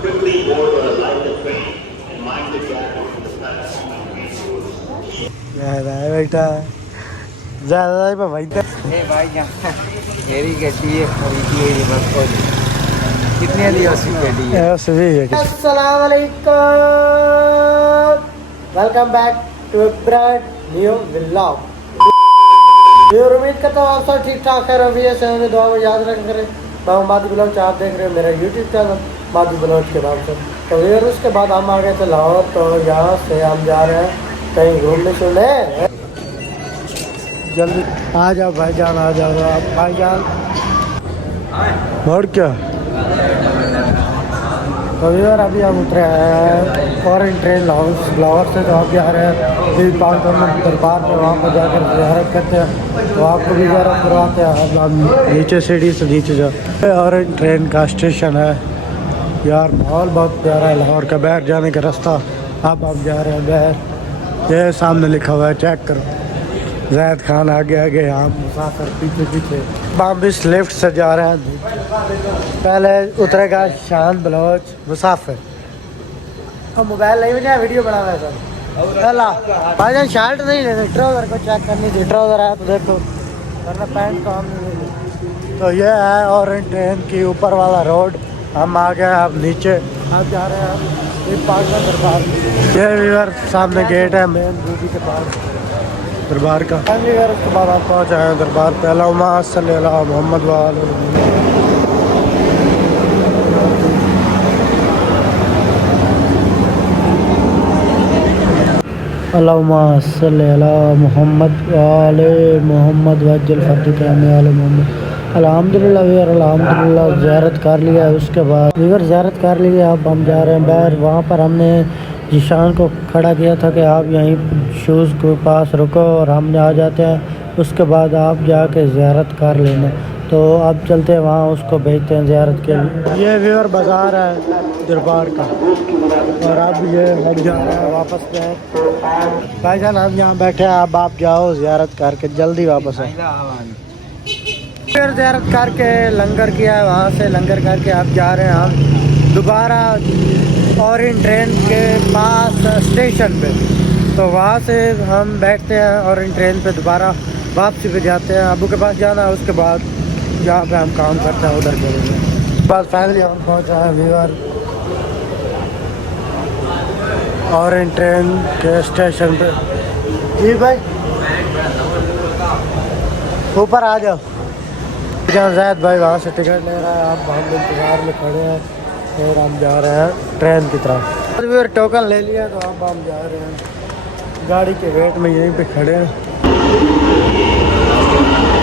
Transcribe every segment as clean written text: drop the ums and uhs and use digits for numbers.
बेटा ज्यादा भाई भाई मेरी गड्डी है खरीदी हुई है कितने दिया उसकी गड्डी है अस्सलाम वालेकुम, welcome back to brand new vlog. और उम्मीद करता हूँ आप सब ठीक ठाक है। रवैया से हमें दुआ में याद रख करें। मैं मादी ब्लॉग आप देख रहे हो मेरा यूट्यूब चैनल मादी ब्लॉग के नाम से। तो फिर उसके बाद हम आ गए थे लाहौर, तो यहाँ से हम जा रहे हैं कहीं घूमने शुमने। जल्दी आ जाओ भाईजान, आ जाओ आप भाईजान। और क्या अभी हम उतरे हैं फॉरेन ट्रेन लाहौर से। तो आप जा रहे हैं दिल पाक दरबार में, वहाँ पर जाकर ज़ियारत करते हैं। तो आपको भी ज़ियारत करवाते हैं। हम नीचे सीढ़ी से नीचे जाओ। ऑरेंज ट्रेन का स्टेशन है यार, माहौल बहुत प्यारा है लाहौर का। बाहर जाने का रास्ता अब आप जा रहे हैं बाहर, ये सामने लिखा हुआ है, चेक करो। जैद खान आगे आगे, हम मुसाफिर पीछे पीछे। हम इस लिफ्ट से जा रहे हैं। पहले उतरेगा शान बलोच मुसाफिर। अब मोबाइल नहीं बजा, वीडियो बना रहा है सर। अल्लाह भाईजान शर्ट नहीं लेते, ट्राउज़र को चेक करनी थी। ट्राउज़र है तो देखो, वरना पैंट काम नहीं लेते। तो ये है ऑरेंज ट्रेन की ऊपर वाला रोड। हम आ गए अब नीचे, अब जा रहे हैं हम पार्क में दरबार। ये रिवर सामने गेट है मेन बीबी के पास दरबार का। उसके बाद आप पहुँच आए दरबार पे। अल्लाहुम्मा सल्ली अला मोहम्मद व आले अल्लाहुम्मा सल्ली अला मोहम्मद व आले मोहम्मद वज्जल फर्द आले मोहम्मद। अल्हम्दुलिल्लाह वीर, अल्हम्दुलिल्लाह ज़ियारत कर लिया है। उसके बाद वीर ज़ियारत कर लिया, अब हम जा रहे हैं बाहर। वहाँ पर हमने जिशान को खड़ा किया था कि आप यहीं शूज़ के पास रुको और हम आ जाते हैं। उसके बाद आप जाके ज़ियारत कर लेना। तो अब चलते हैं वहाँ, उसको भेजते हैं ज़ियारत के लिए। ये वीर बाज़ार है दरबार का, और अब ये हम जा रहे हैं वापस बाहर। भाईजान हम यहाँ बैठे हैं, अब आप जाओ ज़ियारत करके जल्दी वापस आए। फिर ज़ियारत करके लंगर किया है, वहाँ से लंगर करके आप जा रहे हैं हम दोबारा ऑरेंज ट्रेन के पास स्टेशन पे। तो वहाँ से हम बैठते हैं ऑरेंज ट्रेन पे, दोबारा वापसी पे जाते हैं। अबू के पास जाना है, उसके बाद जहाँ पे हम काम करते हैं उधर करेंगे। बस फाइनली हम पहुँच रहे हैं व्यूअर ऑरेंज ट्रेन के स्टेशन पे। जी भाई ऊपर आ जाओ। जहाँ जैद भाई वहाँ से टिकट ले रहा है, आप हम इंतज़ार में खड़े हैं और हम जा रहे हैं ट्रेन की तरफ। फिर टोकन ले लिया तो अब हम जा रहे हैं गाड़ी के वेट में, यहीं पे खड़े हैं।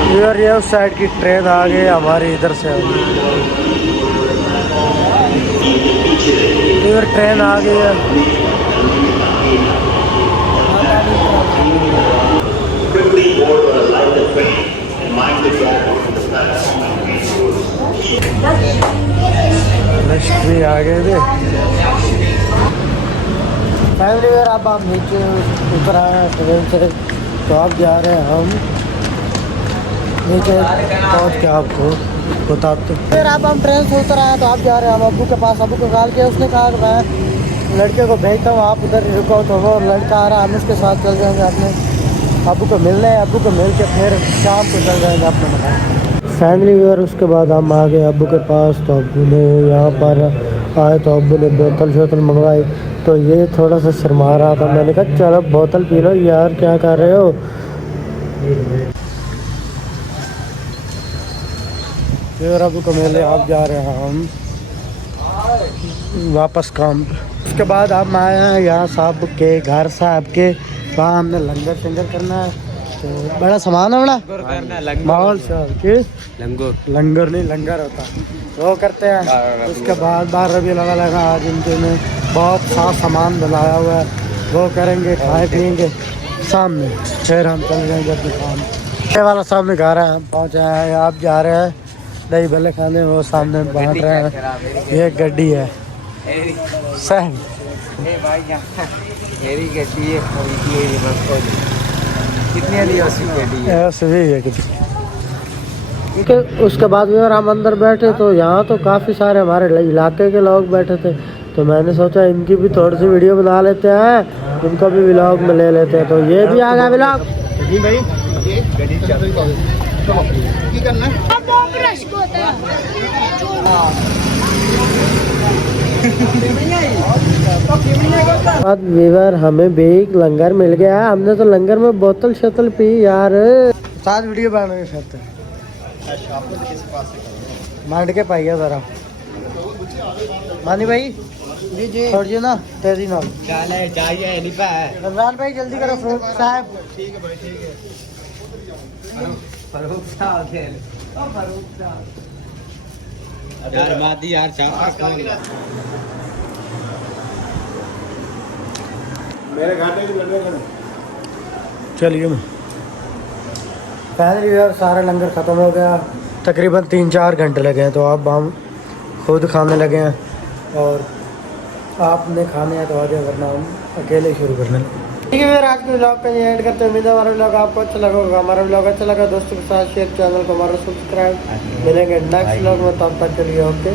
इधर ये उस साइड की ट्रेन आ गई, हमारी इधर से इधर ट्रेन आ गई है। भी आ गए थे फैमिली वेयर। अब आप नीचे उतर आए हैं ट्रेन से, तो आप जा रहे हैं हम नीचे पहुँच के आपको बताते। फिर अब हम ट्रेन से उतर आए, तो आप जा रहे हैं हम अब्बू के पास। अब्बू को कॉल किया, उसने कहा कि मैं लड़के को भेजता हूँ, आप उधर रुको। तो वो लड़का आ रहा है, हम उसके साथ चल जाएंगे अपने अब्बू को मिलने। अब्बू को मिल के फिर शाम को चल जाएंगे अपने मकान फैमिली वेयर। उसके बाद हम आ गए अब्बू के पास। तो अब्बू ने यहाँ पर आए, तो अब्बू ने बोतल शोतल मंगवाई। तो ये थोड़ा सा शर्मा रहा था, मैंने कहा चलो बोतल पी लो यार, क्या कर रहे हो। फिर अब्बू को मिले, आप जा रहे हैं हम वापस काम। उसके बाद हम आए हैं यहाँ साहब के घर, साहब के वहाँ हमने लंगर शंगर करना है। तो बड़ा सामान है बड़ा माहौल साहब के लंगर नहीं लंगर होता वो करते हैं। उसके बाद 12 रबीउल अव्वल लगा, आज इनके में बहुत सा सामान बनाया हुआ है, वो करेंगे, खाए पिएंगे सामने। फिर हम चल जाएंगे अपने काम। ये वाला सामने घर है, हम पहुँचे हैं। आप जा रहे हैं दही भल्ले खाने, वो सामने बांट रहे हैं। ये गड्डी है सही मेरी गड्डी है खरीदी हुई है कितने दिया उसकी गड्डी है? सही है उसके बाद में हम अंदर बैठे तो यहाँ तो काफ़ी सारे हमारे इलाके के लोग बैठे थे, तो मैंने सोचा इनकी भी थोड़ी सी वीडियो बना लेते हैं, इनको भी व्लॉग में ले लेते हैं। तो ये भी आ गया व्लॉग। जी भाई की करना है बाद वीवर हमें भी लंगर मिल गया। हमने तो लंगर में बोतल शतल पी यार। साथ वीडियो बनाने सकते मांड के पाइया जरा मानी भाई छोड़िए ना तेजी ना रमजान भाई जल्दी करो फ्रूट साहब। ठीक है भाई ठीक है यार मादी यार मेरे घाटे भी लगे हैं। चलिए फाइनली यार सारा लंगर ख़त्म हो गया। तकरीबन 3-4 घंटे लगे हैं, तो अब हम खुद खाने लगे हैं और आपने खाने हैं तो आगे, वरना हम अकेले शुरू करने लगे। ठीक है फिर आज के व्लॉग का ये एंड करते हैं। उम्मीद है हमारा व्लॉग आपको अच्छा लगा होगा। हमारा व्लॉग अच्छा लगा दोस्तों के साथ शेयर, चैनल को हमारा सब्सक्राइब। मिलेंगे नेक्स्ट व्लॉग में, तब तक के लिए ओके।